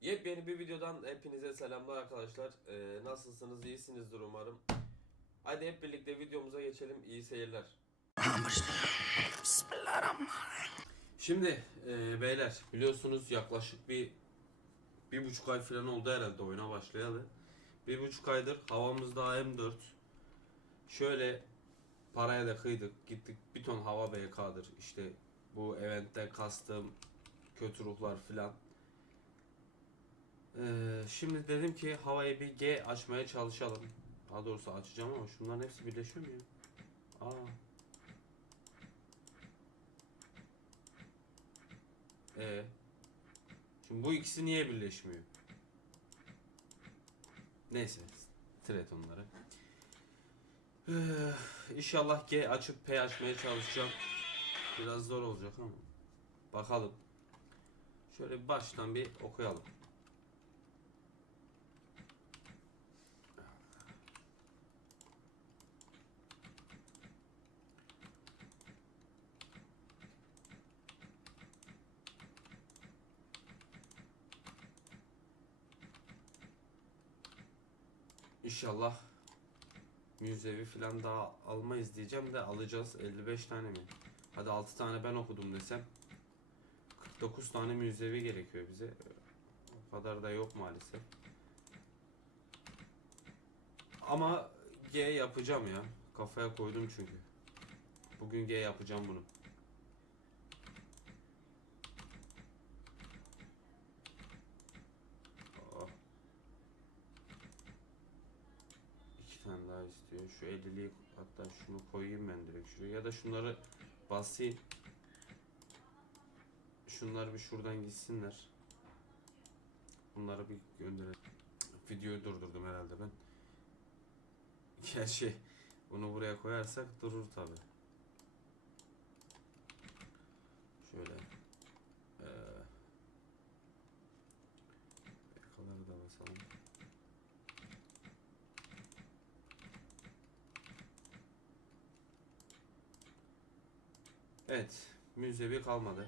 Yepyeni bir videodan hepinize selamlar arkadaşlar. Ee, nasılsınız? İyisinizdir umarım. Hadi hep birlikte videomuza geçelim. İyi seyirler. Şimdi e, beyler biliyorsunuz yaklaşık bir bir buçuk ay falan oldu herhalde oyuna başlayalı. Bir buçuk aydır havamızda AM4. Şöyle paraya da kıydık. Gittik bir ton hava BK'dır. İşte bu eventte kastım kötü ruhlar filan. Ee, şimdi dedim ki havayı bir G açmaya çalışalım. Daha doğrusu açacağım ama şunların hepsi birleşiyor mu ya? Aa. Ee. Şimdi bu ikisi niye birleşmiyor? Neyse. Tret onları. Ee, inşallah G açıp P açmaya çalışacağım. Biraz zor olacak ama. Bakalım. Şöyle baştan bir okuyalım. İnşallah müzevi falan daha almayız diyeceğim de alacağız 55 tane mi? Hadi 6 tane ben okudum desem 49 tane müzevi gerekiyor bize. O kadar da yok maalesef. Ama G yapacağım ya. Kafaya koydum çünkü. Bugün G yapacağım bunu. Oh. İki tane daha istiyor. Şu 50'liği hatta şunu koyayım ben direkt şuraya. Ya da şunları basayım. Şunlar bir şuradan gitsinler. Bunları bir gönderelim. Videoyu durdurdum herhalde ben. Gerçi bunu buraya koyarsak durur tabi. Şöyle. Ee, Yakaları da basalım. Evet. Müzevi kalmadı.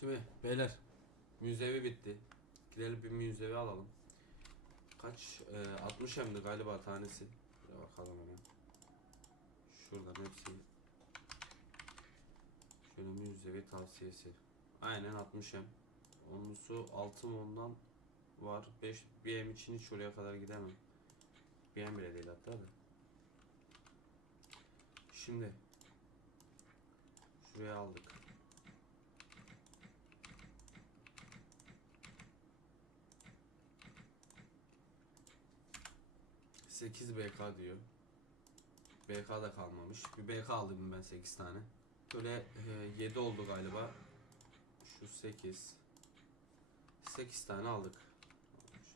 Şimdi beyler müzevi bitti. Gidelim bir müzevi alalım. Kaç? Ee, 60 hemdi galiba tanesi. Bir bakalım hemen. Şuradan hepsi. Şöyle müzevi tavsiyesi. Aynen 60 hem. Onlusu 6 ondan var. 5 bir hem için hiç oraya kadar gidemem. Hem bile değil hatta da. Şimdi şuraya aldık. Sekiz BK diyor. BK da kalmamış. Bir BK aldım ben 8 tane. Böyle 7 oldu galiba. Şu 8. 8 tane aldık.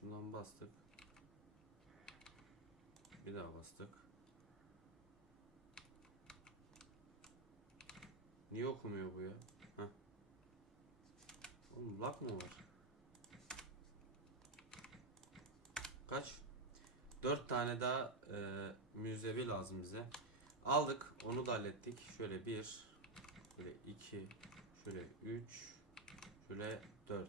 Şundan bastık. Bir daha bastık. Niye okumuyor bu ya? Heh. Oğlum lag mı var? Kaç? 4 tane daha e, müzevi lazım bize. Aldık. Onu da hallettik. Şöyle 1, şöyle 2, şöyle 3, şöyle 4.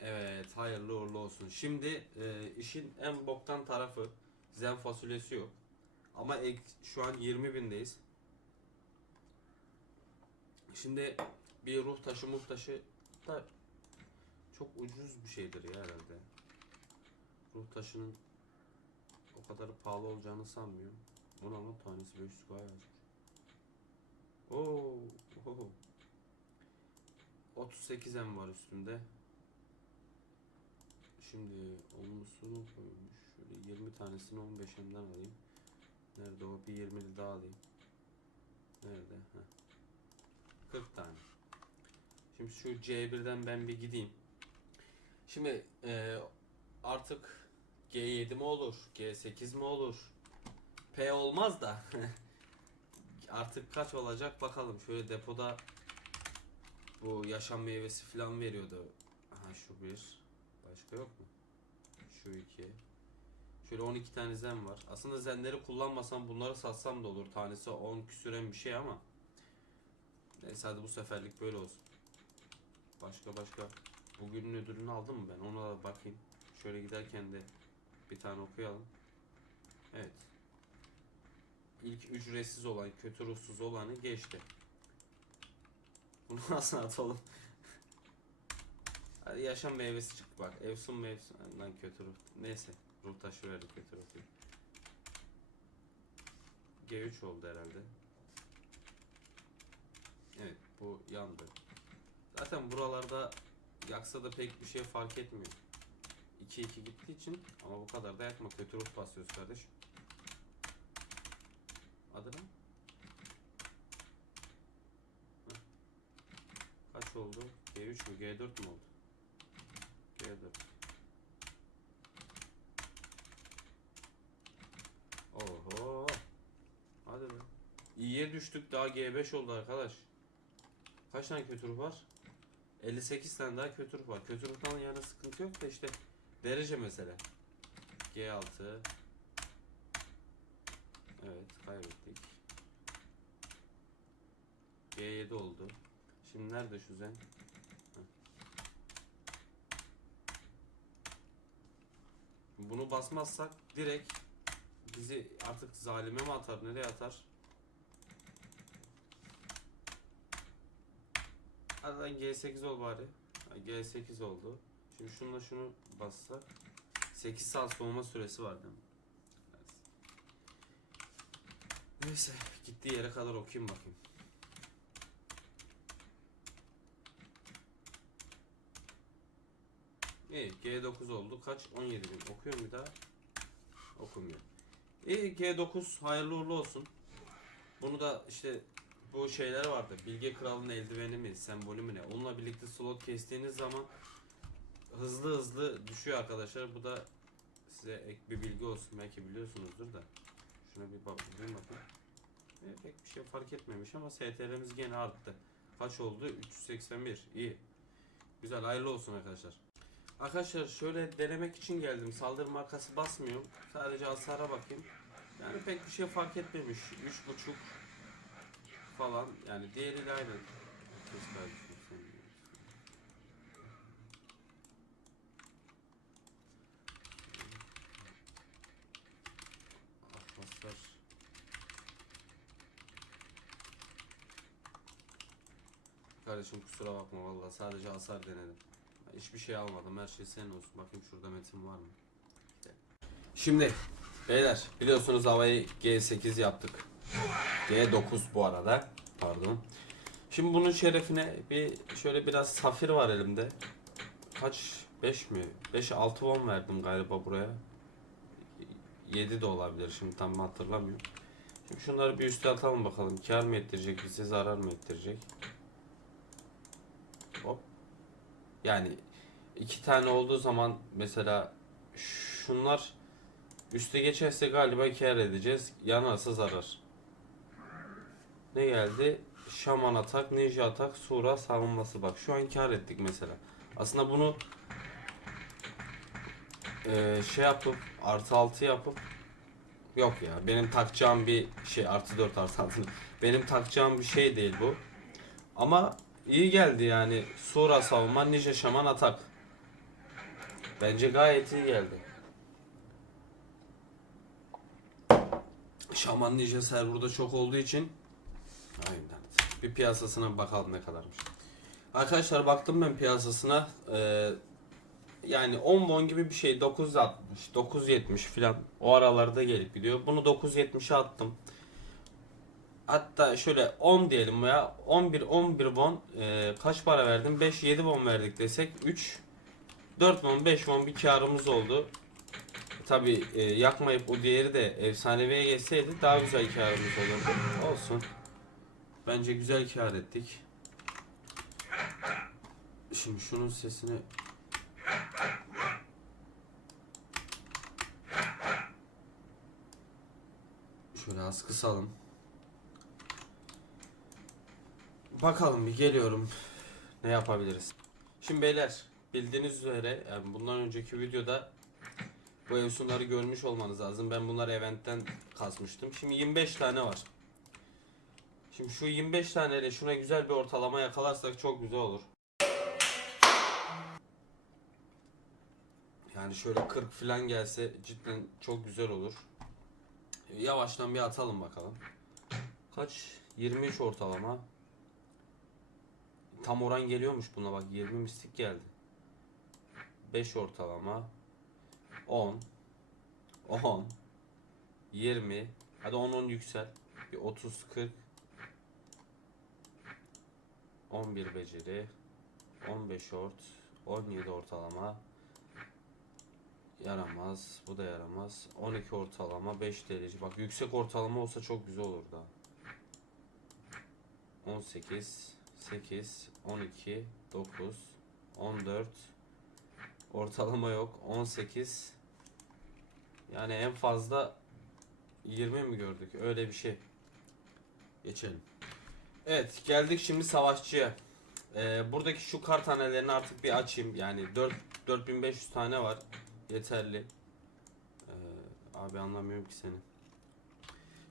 Evet, hayırlı uğurlu olsun. Şimdi e, işin en boktan tarafı zen fasulyesi yok. Ama ek, şu an 20 bindeyiz. Şimdi bir ruh taşı muh taşı da çok ucuz bir şeydir ya herhalde. Ruh taşının o kadar pahalı olacağını sanmıyorum. Bunu ama tanesi 500 k yazmış. Oo, oho. 38 em var üstünde. Şimdi omlusunu koymuş. Şöyle 20 tanesini 15 emden alayım. Nerede o? Bir 20'li daha alayım. Nerede? Heh. 40 tane. Şimdi şu C1'den ben bir gideyim. Şimdi e, artık G7 mi olur? G8 mi olur? P olmaz da. artık kaç olacak bakalım. Şöyle depoda bu yaşam meyvesi falan veriyordu. Aha şu bir. Başka yok mu? Şu iki. Şöyle 12 tane zen var. Aslında zenleri kullanmasam bunları satsam da olur. Tanesi 10 küsüren bir şey ama Neyse hadi bu seferlik böyle olsun. Başka başka. Bugünün ödülünü aldım mı ben? Ona da bakayım. Şöyle giderken de bir tane okuyalım. Evet. İlk ücretsiz olan, kötü ruhsuz olanı geçti. Bunu nasıl atalım? Hadi yaşam meyvesi çıktı bak. Evsun meyvesi. Lan kötü ruh. Neyse. Ruh taşı verdi kötü ruh. değil. G3 oldu herhalde. Evet bu yandı. Zaten buralarda yaksa da pek bir şey fark etmiyor. 2-2 gittiği için ama bu kadar da yakma. Kötü ruh basıyoruz kardeş. Adı ne? Kaç oldu? G3 mü? G4 mü oldu? G4. Oho. Hadi be. İyiye düştük daha G5 oldu arkadaş. Kaç tane kötü ruh var? 58 tane daha kötü ruh var. Kötü ruhtan yana sıkıntı yok da işte derece mesele. G6 Evet kaybettik. G7 oldu. Şimdi nerede şu zen? Bunu basmazsak direkt bizi artık zalime mi atar nereye atar? Hadi lan G8 ol bari. Ha, G8 oldu. Şimdi şununla şunu bassak 8 saat soğuma süresi var değil mi? Neyse gittiği yere kadar okuyayım bakayım. İyi G9 oldu. Kaç? 17 bin. Okuyorum bir daha. Okumuyor. İyi G9 hayırlı uğurlu olsun. Bunu da işte bu şeyler vardı. Bilge Kral'ın eldiveni mi, sembolü mü ne? Onunla birlikte slot kestiğiniz zaman hızlı hızlı düşüyor arkadaşlar. Bu da size ek bir bilgi olsun. Belki biliyorsunuzdur da. Şuna bir bak, bakayım bakayım. E, pek bir şey fark etmemiş ama STR'miz gene arttı. Kaç oldu? 381. İyi. Güzel. Hayırlı olsun arkadaşlar. Arkadaşlar şöyle denemek için geldim. Saldırı markası basmıyorum. Sadece hasara bakayım. Yani pek bir şey fark etmemiş. 3.5 falan. Yani diğeriyle aynı. Atlaslar. Kardeşim kusura bakma vallahi sadece hasar denedim. Hiçbir şey almadım. Her şey senin olsun. Bakayım şurada metin var mı? Şimdi beyler biliyorsunuz havayı G8 yaptık. G9 bu arada. Pardon. Şimdi bunun şerefine bir şöyle biraz safir var elimde. Kaç? 5 mi? 5 6 won verdim galiba buraya. 7 de olabilir şimdi tam hatırlamıyorum. Şimdi şunları bir üste atalım bakalım. Kar mı ettirecek bize zarar mı ettirecek? Hop. Yani iki tane olduğu zaman mesela şunlar üste geçerse galiba kar edeceğiz. Yanarsa zarar. Ne geldi? Şaman atak, ninja atak, sura savunması. Bak şu an kar ettik mesela. Aslında bunu eee, şey yapıp artı 6 yapıp yok ya benim takacağım bir şey artı 4 artı 6 benim takacağım bir şey değil bu. Ama iyi geldi yani. Sura savunma, ninja şaman atak. Bence gayet iyi geldi. Şaman ninja serverda çok olduğu için. Bir piyasasına bakalım ne kadarmış. Arkadaşlar baktım ben piyasasına. Ee, yani 10 won gibi bir şey 960, 970 filan o aralarda gelip gidiyor. Bunu 970'e attım. Hatta şöyle 10 diyelim ya 11 11 won e, kaç para verdim? 5 7 won verdik desek 3 4 won 5 won bir karımız oldu. Tabi yakmayıp o diğeri de efsaneviye geçseydi daha güzel karımız olurdu. Olsun. Bence güzel kar ettik. Şimdi şunun sesini şöyle az kısalım. Bakalım bir geliyorum. Ne yapabiliriz? Şimdi beyler bildiğiniz üzere yani bundan önceki videoda bu evsunları görmüş olmanız lazım. Ben bunları eventten kasmıştım. Şimdi 25 tane var. Şimdi şu 25 taneyle şuna güzel bir ortalama yakalarsak çok güzel olur. Yani şöyle 40 falan gelse cidden çok güzel olur. Yavaştan bir atalım bakalım. Kaç? 23 ortalama. Tam oran geliyormuş buna bak 20 mistik geldi. 5 ortalama. 10 10 20 Hadi 10 10 yüksel. Bir 30 40 11 beceri 15 ort 17 ortalama Yaramaz. Bu da yaramaz. 12 ortalama 5 derece. Bak yüksek ortalama olsa çok güzel olur da. 18 8 12 9 14 Ortalama yok. 18 Yani en fazla 20 mi gördük? Öyle bir şey. Geçelim. Evet geldik şimdi savaşçıya. Ee, buradaki şu kar tanelerini artık bir açayım. Yani 4 4500 tane var. Yeterli. Ee, abi anlamıyorum ki seni.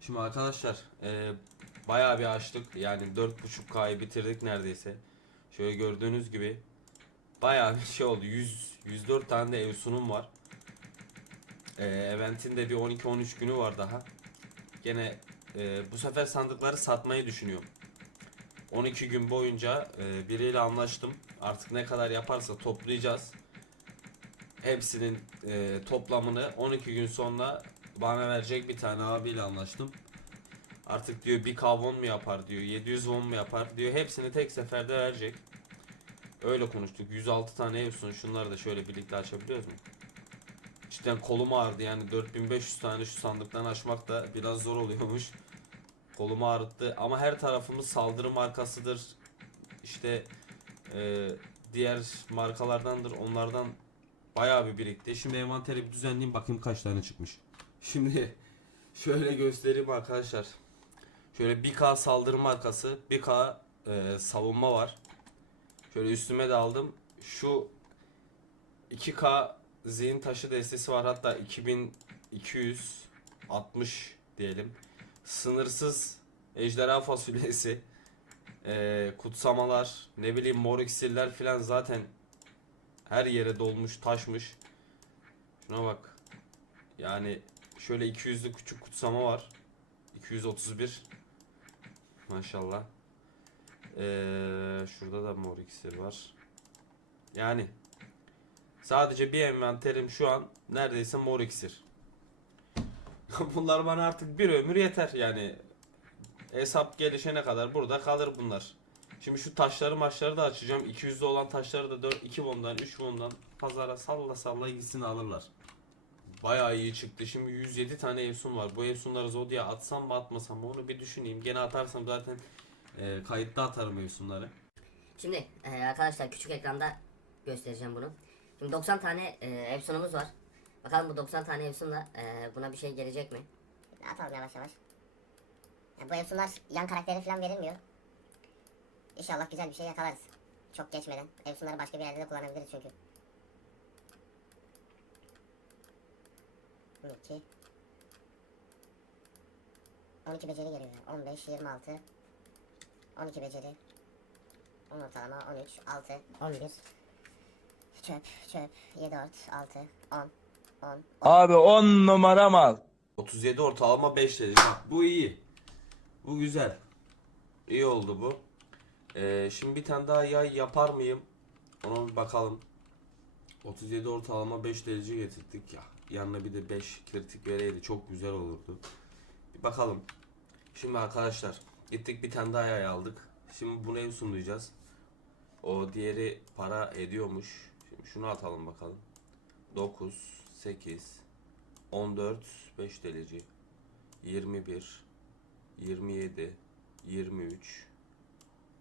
Şimdi arkadaşlar e, bayağı bir açtık. Yani 4.5K'yı bitirdik neredeyse. Şöyle gördüğünüz gibi bayağı bir şey oldu. 100 104 tane de ev sunum var. Ee, eventin de bir 12-13 günü var daha. Gene e, bu sefer sandıkları satmayı düşünüyorum. 12 gün boyunca e, biriyle anlaştım. Artık ne kadar yaparsa toplayacağız. Hepsinin e, toplamını 12 gün sonra bana verecek bir tane abiyle anlaştım. Artık diyor bir kavon mu yapar diyor, 700 won mu yapar diyor. Hepsini tek seferde verecek. Öyle konuştuk. 106 tane ev sun. Şunları da şöyle birlikte açabiliyoruz mu? Cidden kolum ağrıdı yani 4500 tane şu sandıktan açmak da biraz zor oluyormuş. Kolumu ağrıttı ama her tarafımız saldırı markasıdır. İşte e, diğer markalardandır. Onlardan bayağı bir birikti. Şimdi envanteri bir düzenleyeyim bakayım kaç tane çıkmış. Şimdi şöyle göstereyim arkadaşlar. Şöyle 1K saldırı markası, 1K e, savunma var. Şöyle üstüme de aldım. Şu 2K zihin taşı destesi var hatta 2260 diyelim. Sınırsız ejderha fasulyesi, e, kutsamalar, ne bileyim mor iksirler filan zaten her yere dolmuş, taşmış. Şuna bak. Yani şöyle 200'lü küçük kutsama var. 231. Maşallah. Ee, şurada da mor iksir var. Yani sadece bir envanterim şu an neredeyse mor iksir. bunlar bana artık bir ömür yeter yani. Hesap gelişene kadar burada kalır bunlar. Şimdi şu taşları maçları da açacağım. 200'de olan taşları da 4, 2 bondan 3 bondan pazara salla salla gitsin alırlar. Bayağı iyi çıktı. Şimdi 107 tane Efsun var. Bu Efsunları Zodia'ya atsam mı atmasam mı onu bir düşüneyim. Gene atarsam zaten e, kayıtta atarım Efsunları. Şimdi e, arkadaşlar küçük ekranda göstereceğim bunu. Şimdi 90 tane e, Epson'umuz var. Bakalım bu 90 tane Epson'la e, buna bir şey gelecek mi? Atalım yavaş yavaş. Ya bu Epsonlar yan karakteri falan verilmiyor. İnşallah güzel bir şey yakalarız. Çok geçmeden. Epsonları başka bir yerde de kullanabiliriz çünkü. 12 12 beceri geliyor. 15, 26 12 beceri 10 ortalama, 13, 6 11 Çöp, çöp 7 ort, 6 10 10 Abi 10 numara mal. 37 ortalama 5 dedi. Bak bu iyi. Bu güzel. İyi oldu bu. Ee, şimdi bir tane daha yay yapar mıyım? Ona bir bakalım. 37 ortalama 5 derece getirdik ya. Yanına bir de 5 kritik vereydi çok güzel olurdu. Bir bakalım. Şimdi arkadaşlar gittik bir tane daha yay aldık. Şimdi bunu ev sunlayacağız. O diğeri para ediyormuş. Şimdi şunu atalım bakalım. 9, 8, 14, 5 derece. 21, 27, 23,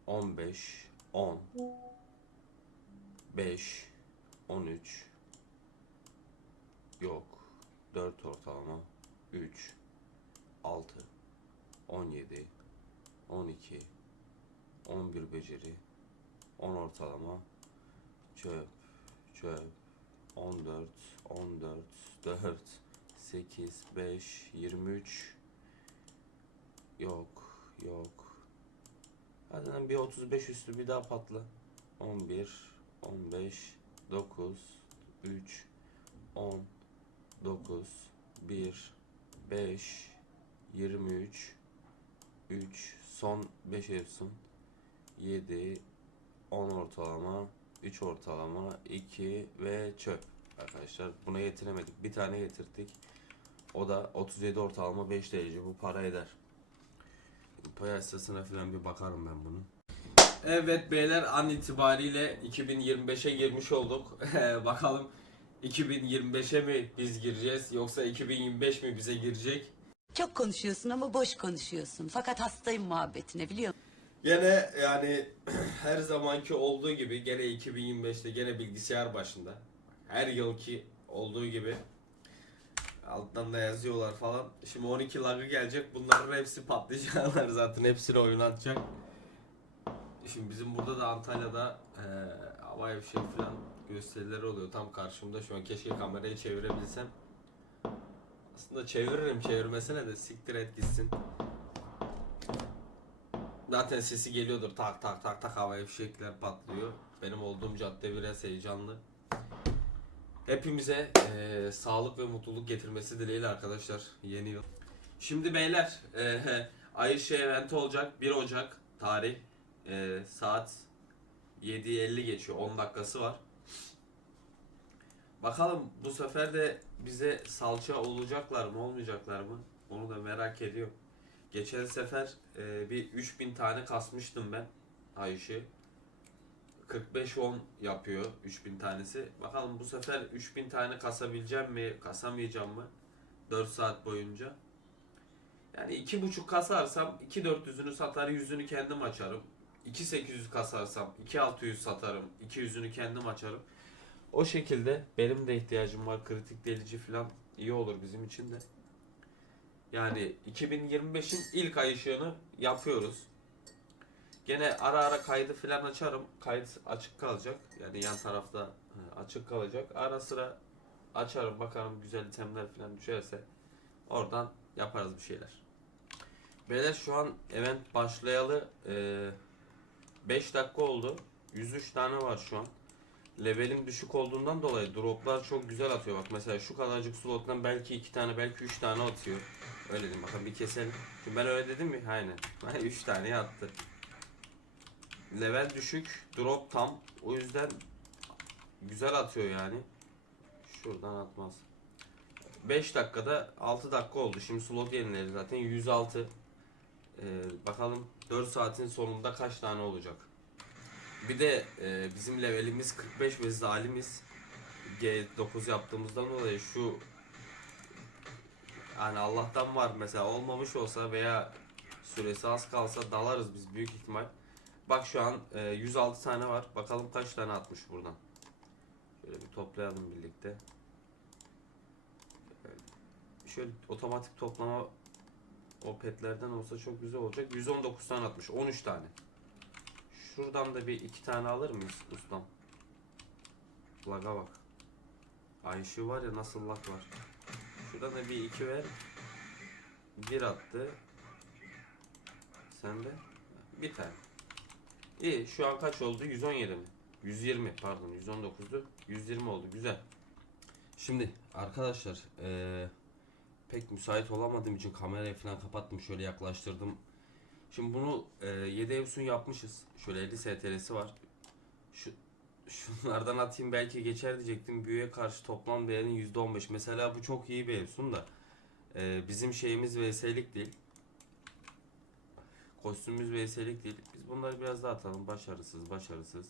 15, 10, 5, 13, yok, 4 ortalama, 3, 6, 17, 12, 11 beceri, 10 ortalama, çöp, çöp, 14, 14, 4, 8, 5, 23, yok, yok, Hadi lan bir 35 üstü bir daha patla. 11, 15, 9, 3, 10, 9, 1, 5, 23, 3, son 5 Efsun, 7, 10 ortalama, 3 ortalama, 2 ve çöp. Arkadaşlar buna yetiremedik. Bir tane getirdik. O da 37 ortalama 5 derece. Bu para eder. Piyasasına falan bir bakarım ben bunun. Evet beyler an itibariyle 2025'e girmiş olduk. Bakalım 2025'e mi biz gireceğiz yoksa 2025 mi bize girecek? Çok konuşuyorsun ama boş konuşuyorsun. Fakat hastayım muhabbetine biliyor musun? Gene yani her zamanki olduğu gibi gene 2025'te gene bilgisayar başında. Her yılki olduğu gibi alttan da yazıyorlar falan. Şimdi 12 lagı gelecek. Bunların hepsi patlayacaklar zaten. Hepsini oynatacak. Şimdi bizim burada da Antalya'da eee havai fişek falan gösterileri oluyor. Tam karşımda şu an keşke kamerayı çevirebilsem. Aslında çeviririm çevirmesine de siktir et gitsin. Zaten sesi geliyordur tak tak tak tak havai fişekler patlıyor. Benim olduğum cadde biraz heyecanlı. Hepimize eee, sağlık ve mutluluk getirmesi dileğiyle arkadaşlar yeni yıl. Şimdi beyler eee Ayşe eventi olacak 1 Ocak tarih eee, saat 7.50 geçiyor 10 dakikası var. Bakalım bu sefer de bize salça olacaklar mı olmayacaklar mı onu da merak ediyorum. Geçen sefer e, bir 3000 tane kasmıştım ben Ayşe. 45-10 yapıyor 3000 tanesi. Bakalım bu sefer 3000 tane kasabileceğim mi, kasamayacağım mı? 4 saat boyunca. Yani 2.5 kasarsam 2.400'ünü satar, 100'ünü kendim açarım. 2.800 kasarsam 2.600 satarım, 200'ünü kendim açarım. O şekilde benim de ihtiyacım var. Kritik delici falan iyi olur bizim için de. Yani 2025'in ilk ay ışığını yapıyoruz. Gene ara ara kaydı falan açarım. Kayıt açık kalacak. Yani yan tarafta e, açık kalacak. Ara sıra açarım bakarım güzel itemler falan düşerse oradan yaparız bir şeyler. Beyler şu an event başlayalı 5 dakika oldu. 103 tane var şu an. Levelim düşük olduğundan dolayı droplar çok güzel atıyor. Bak mesela şu kadarcık slottan belki 2 tane belki 3 tane atıyor. Öyle diyeyim bakın bir keselim. Şimdi ben öyle dedim mi? Aynen. 3 tane attı. Level düşük, drop tam. O yüzden güzel atıyor yani. Şuradan atmaz. 5 dakikada 6 dakika oldu. Şimdi slot yenileri zaten 106. Ee, bakalım 4 saatin sonunda kaç tane olacak. Bir de e, bizim levelimiz 45 ve zalimiz. G9 yaptığımızdan dolayı şu yani Allah'tan var mesela olmamış olsa veya süresi az kalsa dalarız biz büyük ihtimal. Bak şu an e, 106 tane var. Bakalım kaç tane atmış buradan. Şöyle bir toplayalım birlikte. Şöyle otomatik toplama o petlerden olsa çok güzel olacak. 119 tane atmış. 13 tane. Şuradan da bir iki tane alır mıyız ustam? Laga bak. Ayşe var ya nasıl lag var. Şuradan da bir iki ver. Bir attı. Sen de bir tane. İyi şu an kaç oldu? 117 mi? 120 pardon 119'du. 120 oldu güzel. Şimdi arkadaşlar eee, pek müsait olamadığım için kamerayı falan kapattım şöyle yaklaştırdım. Şimdi bunu eee 7 evsun yapmışız. Şöyle 50 STR'si var. Şu şunlardan atayım belki geçer diyecektim. Büyüye karşı toplam değerinin %15. Mesela bu çok iyi bir evsun da eee, bizim şeyimiz VS'lik değil. Kostümümüz VS'lik değil. Biz bunları biraz daha atalım. Başarısız, başarısız.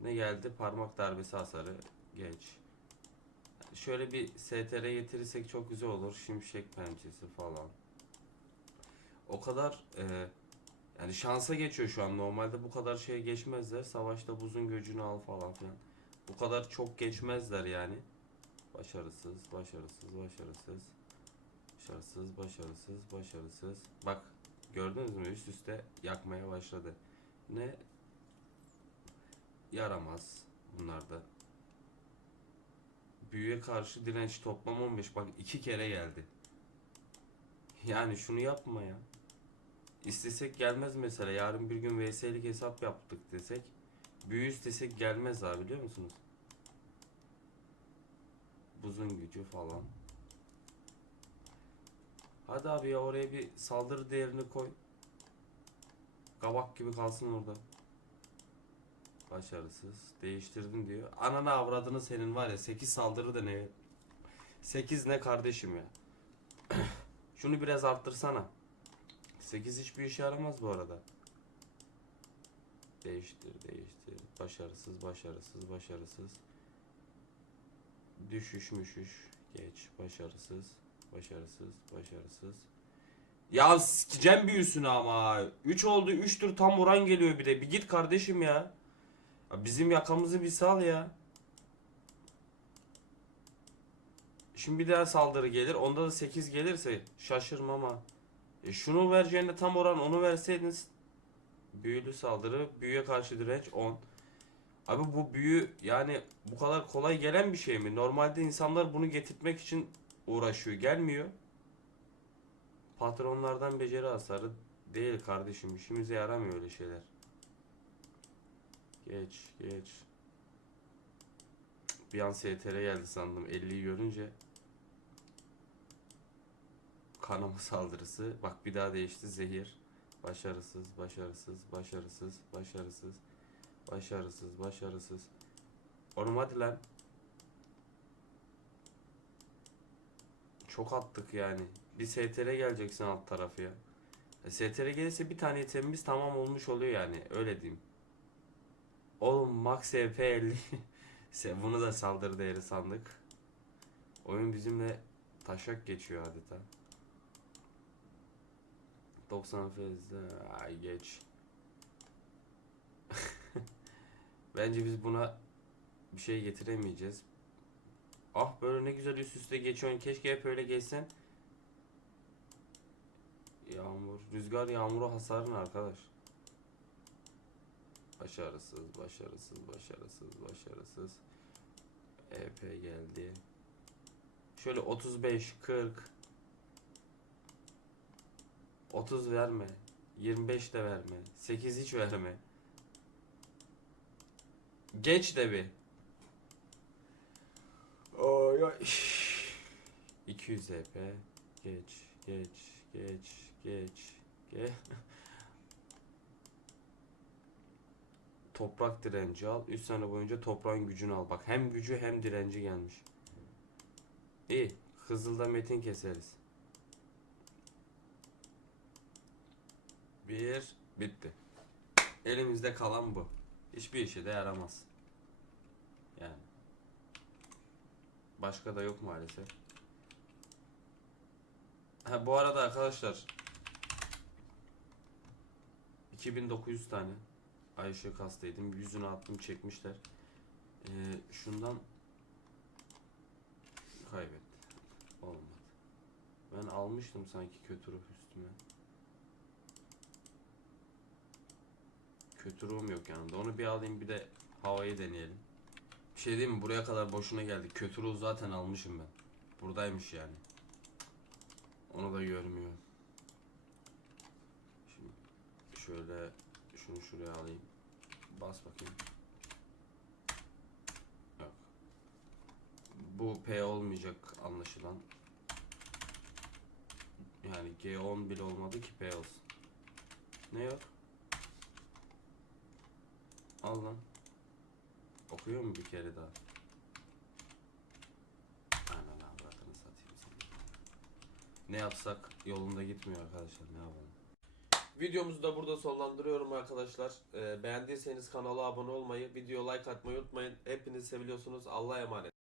Ne geldi? Parmak darbesi hasarı. Geç. Şöyle bir STR getirirsek çok güzel olur. Şimşek pençesi falan. O kadar e, yani şansa geçiyor şu an. Normalde bu kadar şeye geçmezler. Savaşta buzun göcünü al falan filan. Bu kadar çok geçmezler yani. Başarısız, başarısız, başarısız. Başarısız, başarısız, başarısız. Bak gördünüz mü üst üste yakmaya başladı. Ne yaramaz bunlar da. Büyüye karşı direnç toplam 15. Bak iki kere geldi. Yani şunu yapma ya. İstesek gelmez mesela. Yarın bir gün VS'lik hesap yaptık desek. Büyü istesek gelmez abi biliyor musunuz? Buzun gücü falan. Hadi abi ya oraya bir saldırı değerini koy. Kabak gibi kalsın orada. Başarısız. Değiştirdim diyor. Ananı avradını senin var ya 8 saldırı da ne? 8 ne kardeşim ya? Şunu biraz arttırsana. 8 hiçbir işe yaramaz bu arada. Değiştir, değiştir. Başarısız, başarısız, başarısız. Düşüş müşüş. Geç. Başarısız, başarısız, başarısız. Ya sikeceğim büyüsünü ama. 3 oldu. 3 tur tam oran geliyor bir de. Bir git kardeşim ya. Ya Bizim yakamızı bir sal ya. Şimdi bir daha saldırı gelir. Onda da 8 gelirse şaşırmam ama. E şunu vereceğinde tam oran onu verseydiniz. Büyülü saldırı. Büyüye karşı direnç 10. Abi bu büyü yani bu kadar kolay gelen bir şey mi? Normalde insanlar bunu getirtmek için uğraşıyor. Gelmiyor. Patronlardan beceri hasarı değil kardeşim. İşimize yaramıyor öyle şeyler. Geç geç. Bir an STR geldi sandım 50'yi görünce. Kanama saldırısı. Bak bir daha değişti zehir. Başarısız, başarısız, başarısız, başarısız, başarısız, başarısız. Oğlum hadi lan. Çok attık yani. Bir STR geleceksin alt tarafı ya. E, STR gelirse bir tane itemimiz tamam olmuş oluyor yani. Öyle diyeyim. Oğlum max EP 50. Se- Bunu da saldırı değeri sandık. Oyun bizimle taşak geçiyor adeta. 90 fezde ay geç. Bence biz buna bir şey getiremeyeceğiz. Ah böyle ne güzel üst üste geçiyorsun. Keşke hep öyle geçsen. Yağmur, rüzgar yağmuru hasarın arkadaş. Başarısız, başarısız, başarısız, başarısız. EP geldi. Şöyle 35, 40. 30 verme. 25 de verme. 8 hiç verme. Geç de bir. Ay ay. 200 EP. Geç, geç, geç, geç, geç. Toprak direnci al. 3 sene boyunca toprağın gücünü al. Bak hem gücü hem direnci gelmiş. İyi. Hızılda metin keseriz. Bir. Bitti. Elimizde kalan bu. Hiçbir işe de yaramaz. Yani. Başka da yok maalesef. Ha bu arada arkadaşlar 2900 tane Ayşe kastaydım. Yüzünü attım çekmişler. Ee, şundan kaybettim. Olmadı. Ben almıştım sanki kötü ruh üstüme. Kötü ruhum yok yanımda. Onu bir alayım bir de havayı deneyelim. Bir şey diyeyim mi? Buraya kadar boşuna geldik. Kötü ruh zaten almışım ben. Buradaymış yani. Onu da görmüyorum. Şimdi şöyle şunu şuraya alayım. Bas bakayım. Yok. Bu P olmayacak anlaşılan. Yani G10 bile olmadı ki P olsun. Ne yok? Al lan. Okuyor mu bir kere daha? Anan avradını satayım seni. Ne yapsak yolunda gitmiyor arkadaşlar ne yapalım. Videomuzu da burada sonlandırıyorum arkadaşlar. Ee, beğendiyseniz kanala abone olmayı, video like atmayı unutmayın. Hepinizi seviyorsunuz. Allah'a emanet.